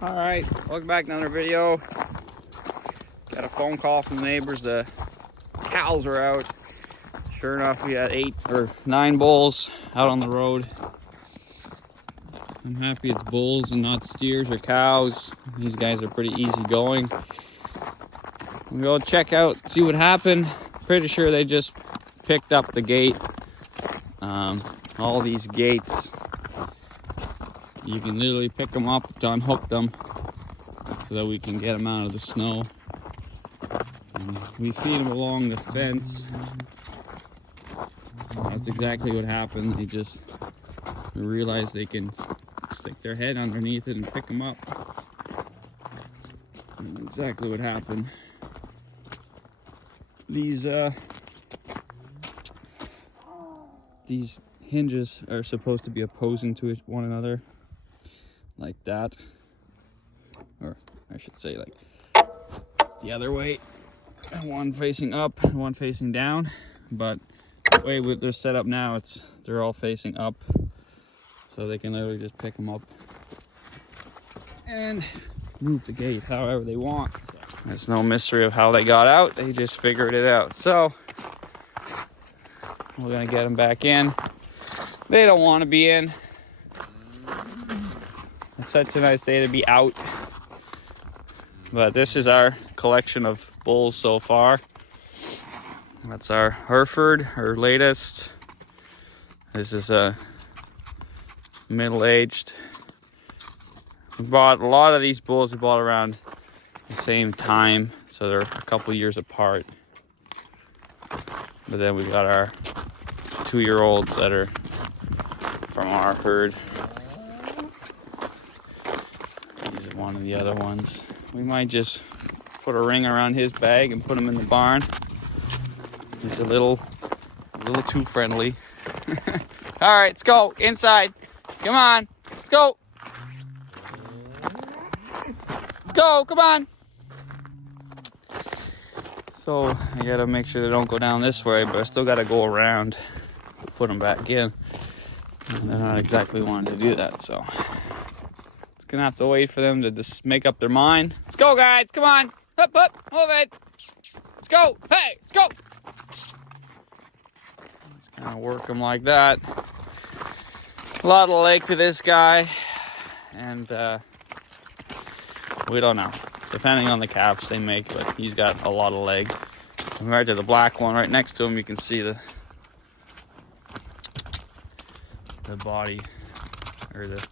All right, welcome back to another video. Got a phone call from the neighbors. The cows were out. Sure enough, we had 8 or 9 bulls out on the road. I'm happy it's bulls and not steers or cows. These guys are pretty easy going. We'll go check out, see what happened. Pretty sure they just picked up the gate. All these gates, you can literally pick them up to unhook them so that we can get them out of the snow. We feed them along the fence. So that's exactly what happened. They just realized they can stick their head underneath it and pick them up. And exactly what happened. These hinges are supposed to be opposing to one another, like that, or I should say like the other way, one facing up and one facing down. But the way they're set up now, they're all facing up, so they can literally just pick them up and move the gate however they want. There's no mystery of how they got out, they just figured it out. So we're gonna get them back in. They don't want to be in. It's such a nice day to be out. But this is our collection of bulls so far. That's our Hereford, our latest. This is a middle-aged. We bought a lot of these bulls. We bought around the same time, so they're a couple years apart. But then we got our 2-year-olds that are from our herd. These are one of the other ones. We might just put a ring around his bag and put him in the barn. He's a little too friendly. All right, let's go inside. Come on, let's go. Let's go, come on. So I gotta make sure they don't go down this way, but I still gotta go around to put them back in. And they're not exactly wanting to do that, so it's gonna have to wait for them to just make up their mind. Let's go, guys, come on. Up, move it. Let's go, hey, let's go. Just kind of work them like that. A lot of leg for this guy, and we don't know. Depending on the calves they make, but he's got a lot of leg. Compared to the black one right next to him, you can see the body or the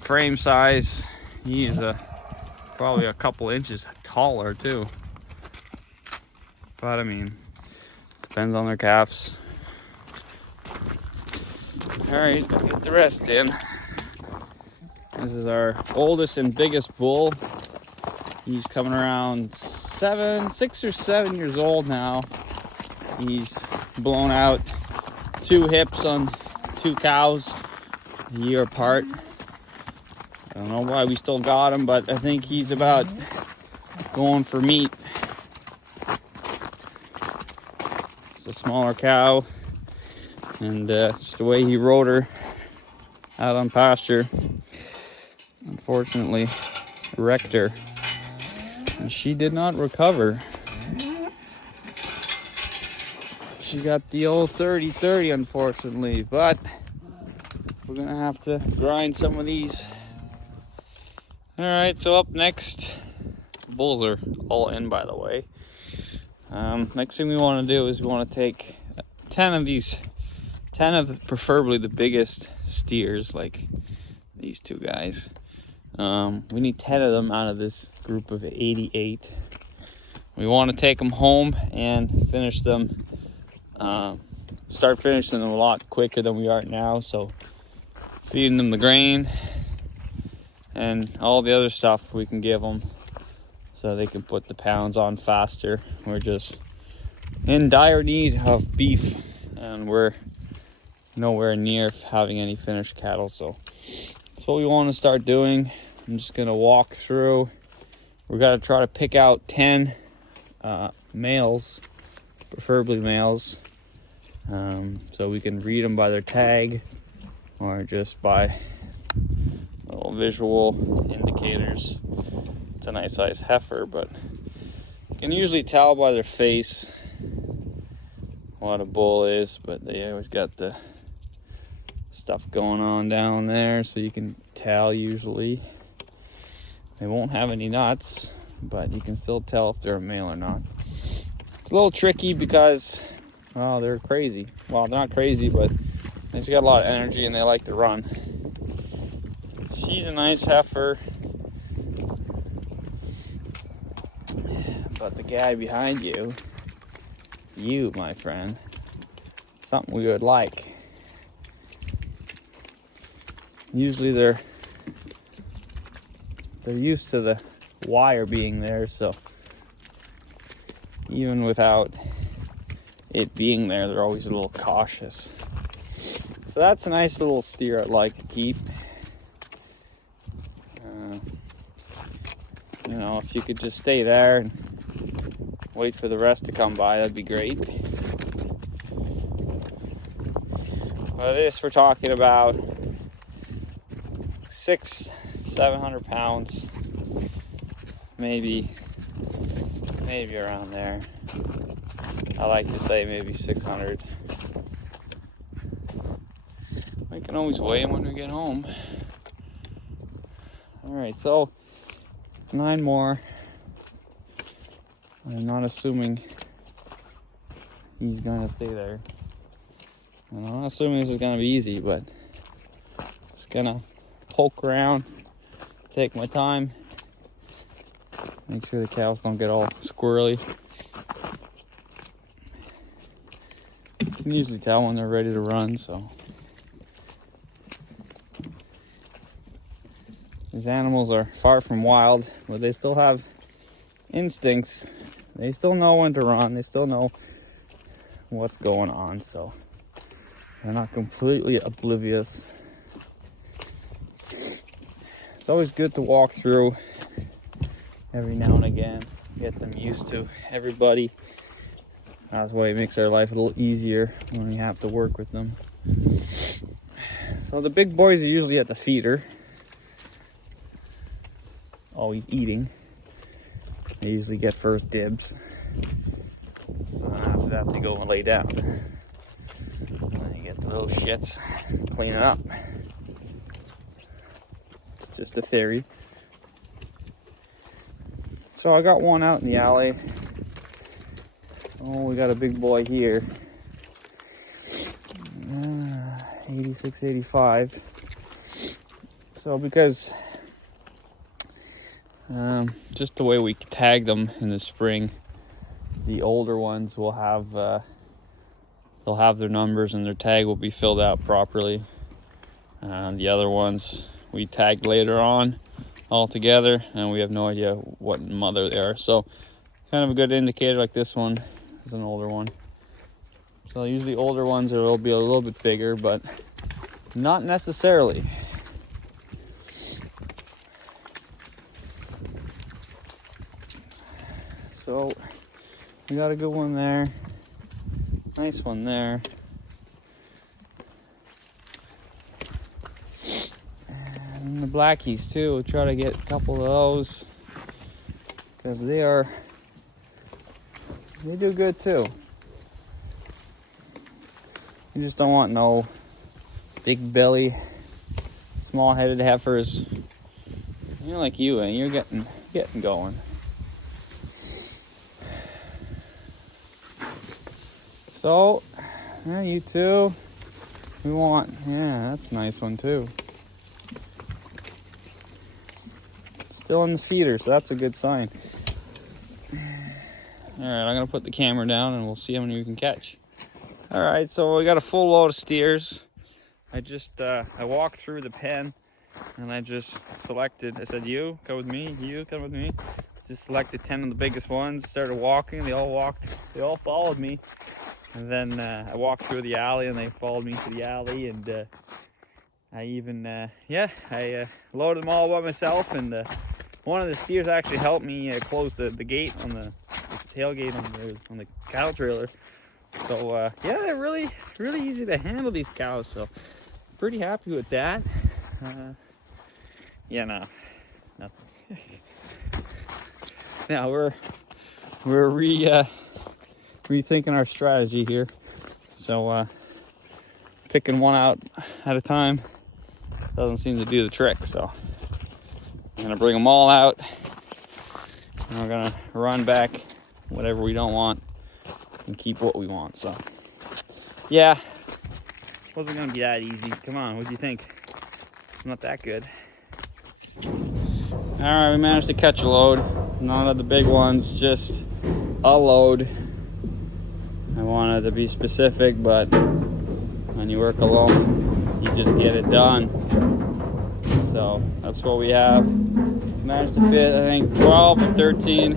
frame size. He's probably a couple inches taller too. But I mean, depends on their calves. All right, get the rest in. This is our oldest and biggest bull. He's coming around 6 or 7 years old now. He's blown out 2 hips on 2 cows a year apart. I don't know why we still got him, but I think he's about going for meat. It's a smaller cow, and just the way he rode her out on pasture, unfortunately, wrecked her. And she did not recover. She got the old 30-30, unfortunately, but we're gonna have to grind some of these. All right, so up next, the bulls are all in, by the way. Next thing we want to do is we want to take 10 of preferably the biggest steers, like these 2 guys. We need 10 of them out of this group of 88. We want to take them home and finish them. Start finishing them a lot quicker than we are now. So feeding them the grain and all the other stuff we can give them so they can put the pounds on faster. We're just in dire need of beef, and we're nowhere near having any finished cattle. So that's what we want to start doing. I'm just gonna walk through. We're gonna try to pick out 10 males, preferably males, so we can read them by their tag or just by a little visual indicators. It's a nice sized heifer, but you can usually tell by their face what a bull is, but they always got the stuff going on down there, so you can tell usually. They won't have any nuts, but you can still tell if they're a male or not. It's a little tricky because, well, they're crazy. Well, they're not crazy, but they just got a lot of energy and they like to run. She's a nice heifer, but the guy behind you, my friend, something we would like. Usually they're used to the wire being there, so even without it being there, they're always a little cautious. So that's a nice little steer I'd like to keep. You know, if you could just stay there and wait for the rest to come by, that'd be great. But this, we're talking about 600-700 pounds, maybe around there. I like to say maybe 600. We can always weigh them when we get home. All right, so 9 more. I'm not assuming he's gonna stay there. And I'm not assuming this is gonna be easy, but just gonna poke around, take my time, make sure the cows don't get all squirrely. You can usually tell when they're ready to run, so. These animals are far from wild, but they still have instincts. They still know when to run. They still know what's going on, so they're not completely oblivious. It's always good to walk through every now and again, get them used to everybody. That's why it makes their life a little easier when you have to work with them. So the big boys are usually at the feeder. Oh, he's eating. They usually get first dibs. So after that, they go and lay down. Then you get the little shits, clean it up. It's just a theory. So I got one out in the alley. Oh, we got a big boy here. 86, 85. So because just the way we tag them in the spring, the older ones will have they'll have their numbers and their tag will be filled out properly. The other ones we tagged later on all together, and we have no idea what mother they are. So kind of a good indicator. Like this one is an older one. So usually older ones will be a little bit bigger, but not necessarily. So we got a good one there. Nice one there. And the blackies too. We'll try to get a couple of those because they do good too. You just don't want no big belly, small headed heifers. You're like you, and you're getting going. So, yeah, you two. We want, yeah, that's a nice one too. Still in the feeder, so that's a good sign. Alright, I'm gonna put the camera down and we'll see how many we can catch. Alright, so we got a full load of steers. I walked through the pen and I just selected, I said, you come with me, you come with me. Just selected 10 of the biggest ones, started walking, they all followed me. And then I walked through the alley and they followed me to the alley, and I even, I loaded them all by myself, and one of the steers actually helped me close the gate on the tailgate on the cow trailer. So yeah, they're really easy to handle, these cows, so pretty happy with that. Yeah, no, nothing. Now we're rethinking our strategy here. So picking one out at a time doesn't seem to do the trick. So I'm gonna bring them all out, and we're gonna run back whatever we don't want and keep what we want. So yeah, wasn't gonna be that easy. Come on, what do you think? I'm not that good. All right, we managed to catch a load. None of the big ones, just a load. I wanted to be specific, but when you work alone, you just get it done. So that's what we have. Managed to fit, I think, 12 or 13.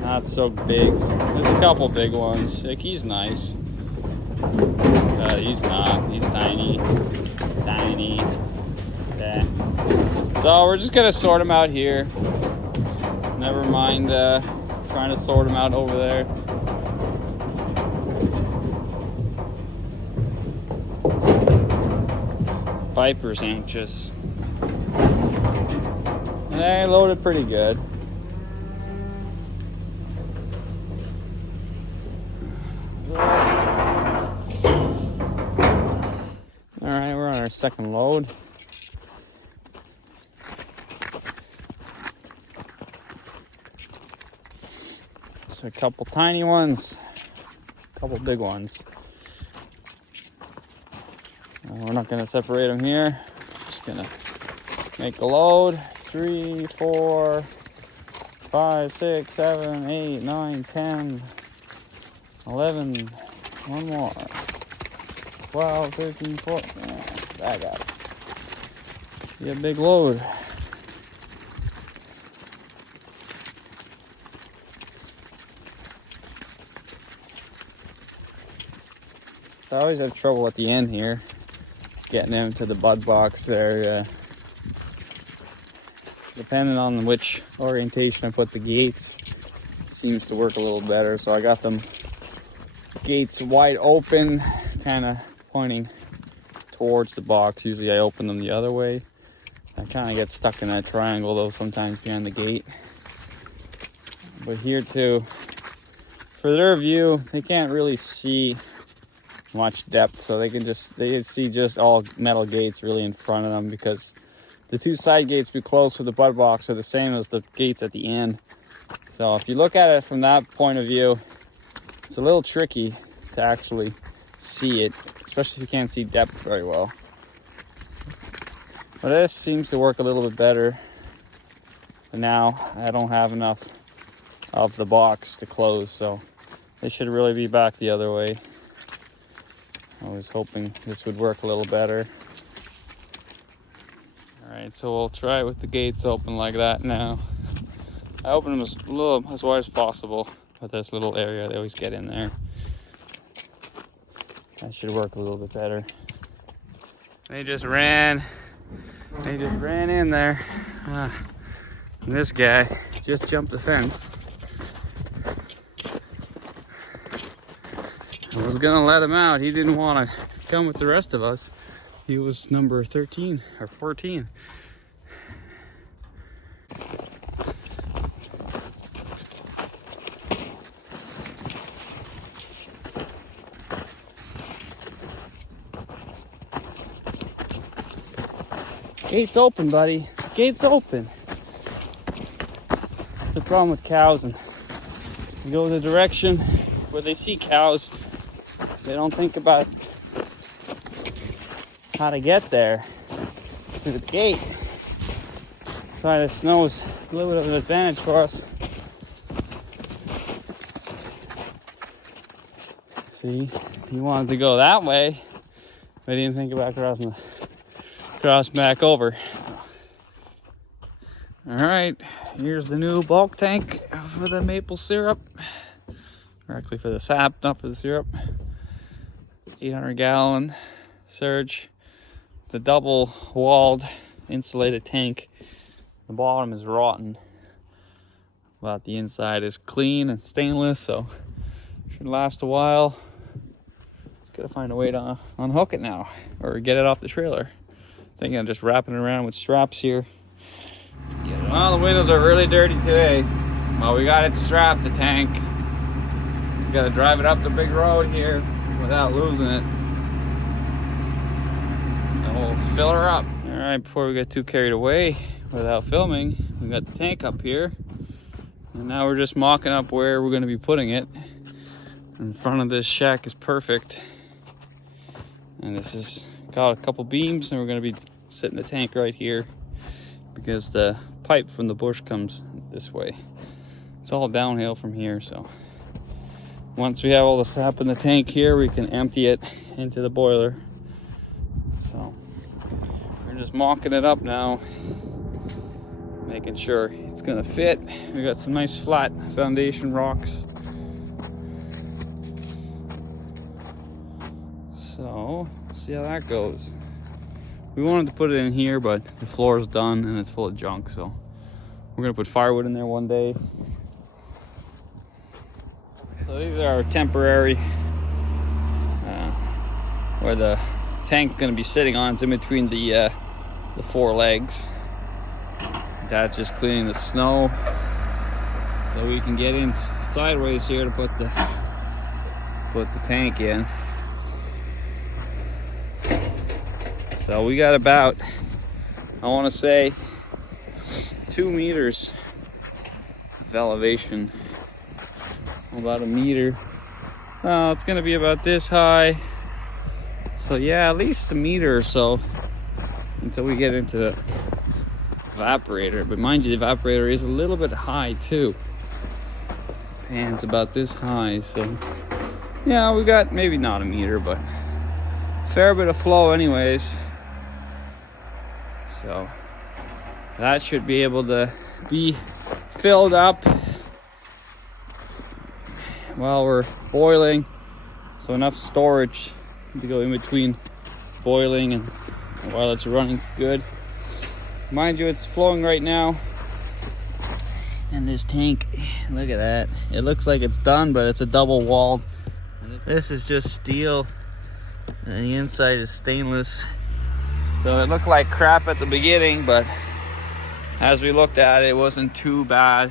Not so big. There's a couple big ones. Like, he's nice. He's not. He's tiny. Tiny. Yeah. So we're just gonna sort them out here. Never mind trying to sort them out over there. Viper's anxious. They loaded pretty good. Alright, we're on our second load. So a couple tiny ones, a couple big ones. We're not going to separate them here. Just going to make a load. 3, 4, 5, 6, 7, 8, 9, 10, 11. One more. 12, 13, 14. Yeah, I got it. Be a big load. I always have trouble at the end here, getting them to the bud box there. Depending on which orientation I put the gates, seems to work a little better. So I got them gates wide open, kind of pointing towards the box. Usually I open them the other way. I kind of get stuck in that triangle though sometimes behind the gate. But here too, for their view, they can't really see much depth, so they can see just all metal gates really in front of them, because the two side gates we close for the bud box are the same as the gates at the end. So if you look at it from that point of view, it's a little tricky to actually see it, especially if you can't see depth very well. But this seems to work a little bit better. But now I don't have enough of the box to close, so they should really be back the other way. I was hoping this would work a little better. Alright, so we'll try it with the gates open like that now. I open them as wide as possible, but this little area, they always get in there. That should work a little bit better. They just ran in there. And this guy just jumped the fence. I was gonna let him out. He didn't want to come with the rest of us. He was number 13 or 14. Gate's open, buddy. Gate's open. That's the problem with cows, and you go the direction where they see cows. They don't think about how to get there to the gate. Try the snow is a little bit of an advantage for us. See, he wanted to go that way, but he didn't think about crossing back over. All right, here's the new bulk tank for the maple syrup. Or actually for the sap, not for the syrup. 800-gallon surge. It's a double-walled insulated tank. The bottom is rotten, but the inside is clean and stainless, so should last a while. Just gotta find a way to unhook it now, or get it off the trailer. Thinking of just wrapping it around with straps here. Well, the windows are really dirty today. Well, we got it strapped, the tank. Just gotta drive it up the big road here without losing it. And we'll fill her up. All right, before we get too carried away without filming, we got the tank up here. And now we're just mocking up where we're gonna be putting it. In front of this shack is perfect. And this has got a couple beams, and we're gonna be setting the tank right here because the pipe from the bush comes this way. It's all downhill from here, so once we have all the sap in the tank here, we can empty it into the boiler. So we're just mocking it up now, making sure it's gonna fit. We got some nice flat foundation rocks. So let's see how that goes. We wanted to put it in here, but the floor is done and it's full of junk, so we're gonna put firewood in there one day. So these are our temporary, where the tank's gonna be sitting on. It's in between the 4 legs. Dad's just cleaning the snow so we can get in sideways here to put the tank in. So we got about, I want to say, 2 meters of elevation. About a meter. Oh, it's gonna be about this high. So yeah, at least a meter or so until we get into the evaporator. But mind you, the evaporator is a little bit high too. Pan's about this high, so yeah, we got maybe not a meter, but a fair bit of flow anyways. So that should be able to be filled up while we're boiling, so enough storage to go in between boiling and while it's running good. Mind you, it's flowing right now, and this tank, look at that, it looks like it's done, but it's a double walled. This is just steel and the inside is stainless, so it looked like crap at the beginning, but as we looked at it, it wasn't too bad.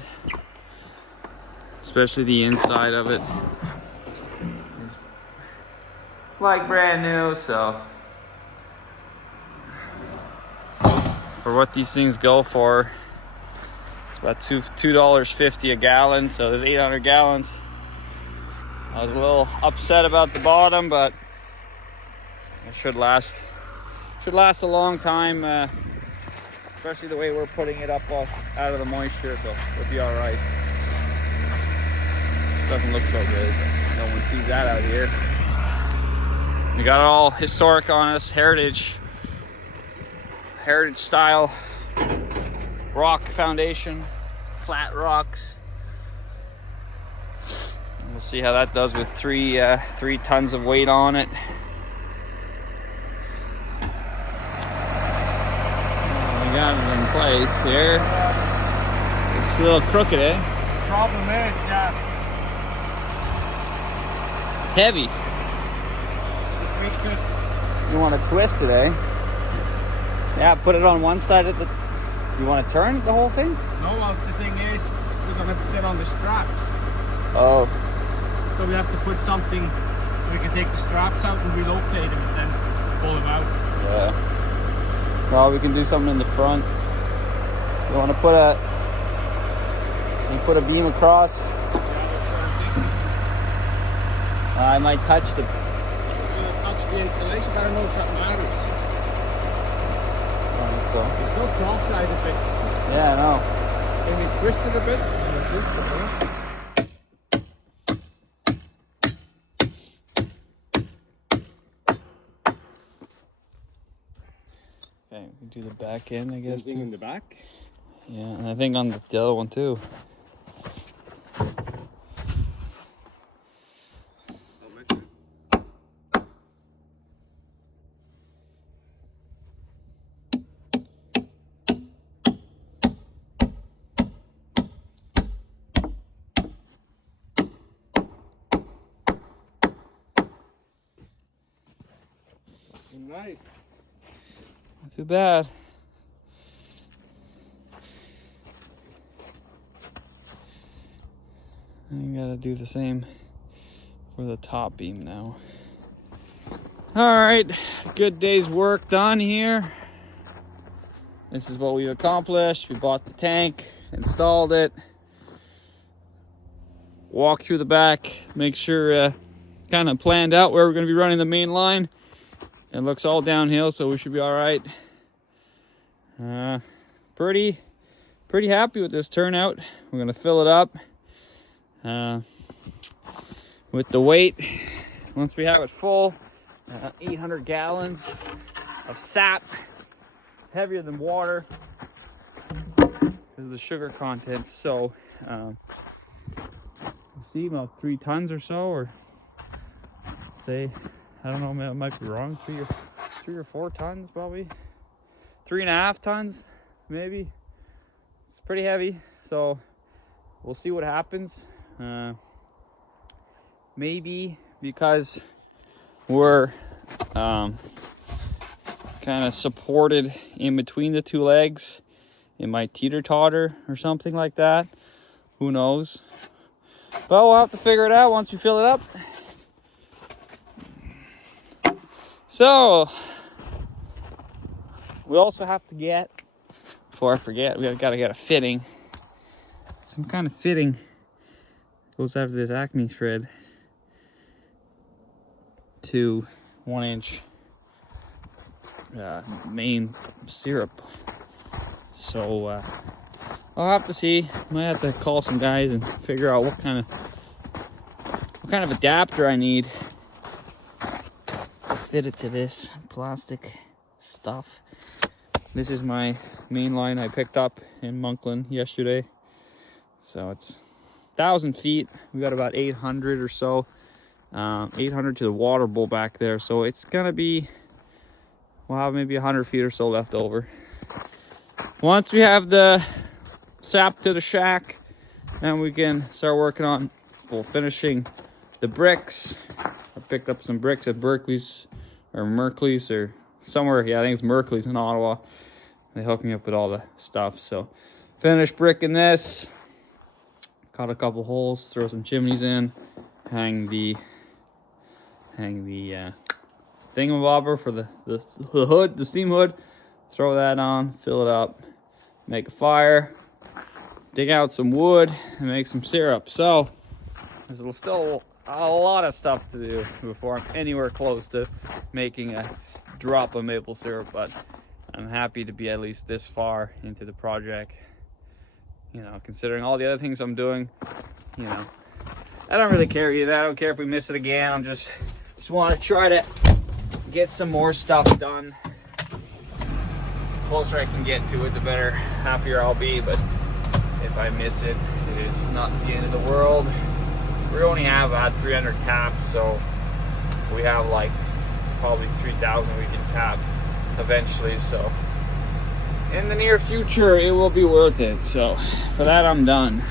Especially the inside of it. It's like brand new, so for what these things go for, it's about $2.50 a gallon, so there's 800 gallons. I was a little upset about the bottom, but it should last a long time, especially the way we're putting it up out of the moisture, so we'll be all right. Doesn't look so good, but no one sees that out here. We got it all historic on us, heritage style rock foundation, flat rocks. We'll see how that does with 3 tons of weight on it. We got it in place here. It's a little crooked, eh? Problem is, yeah. Heavy. You want to twist it, eh? Yeah, put it on one side of the... You want to turn the whole thing? No, well, the thing is, we're going to have to sit on the straps. Oh. So we have to put something so we can take the straps out and relocate them and then pull them out. Yeah. Well, we can do something in the front. You want to put a beam across? I might touch the... Touch the insulation, but I don't know if that matters. So. There's no cross-side of it. Yeah, I know. Maybe twist it a bit. Okay, we can do the back end, I guess. Something in the back? Yeah, and I think on the other one too. Nice. too bad. I gotta do the same for the top beam now. All right, good day's work done here. This is what we've accomplished. We bought the tank, installed it, walk through the back, make sure kind of planned out where we're going to be running the main line. It looks all downhill, so we should be all right. Pretty happy with this turnout. We're going to fill it up with the weight. Once we have it full, 800 gallons of sap, heavier than water because of the sugar content. So see, about 3 tons or so, or say, I don't know, I might be wrong, 3 or 4 tons probably, 3.5 tons maybe. It's pretty heavy, so we'll see what happens. Maybe because we're kind of supported in between the 2 legs, it might teeter-totter or something like that. Who knows? But we'll have to figure it out once we fill it up. So we also have to get, before I forget, we gotta get a fitting. Some kind of fitting goes after this Acme thread to 1-inch main syrup. So I'll have to see. Might have to call some guys and figure out what kind of adapter I need to fit it to this plastic stuff. This is my main line I picked up in Monkland yesterday. So it's 1,000 feet. We got about 800 or so. 800 to the water bowl back there. So it's gonna be, we'll have maybe 100 feet or so left over. Once we have the sap to the shack, then we can start working on finishing the bricks. I picked up some bricks at Berkeley's or Merkley's or somewhere. Yeah, I think it's Merkley's in Ottawa. They hooked me up with all the stuff. So finish bricking this. Cut a couple holes, throw some chimneys in, hang the thingamabobber for the hood, the steam hood. Throw that on, fill it up, make a fire, dig out some wood, and make some syrup. So there's still a lot of stuff to do before I'm anywhere close to making a drop of maple syrup, but I'm happy to be at least this far into the project. You know, considering all the other things I'm doing, you know, I don't really care either. I don't care if we miss it again. I'm just want to try to get some more stuff done. The closer I can get to it, the better, happier I'll be. But if I miss it, it is not the end of the world. We only have about 300 taps, so we have like probably 3,000 we can tap eventually. So in the near future, it will be worth it. So for that, I'm done.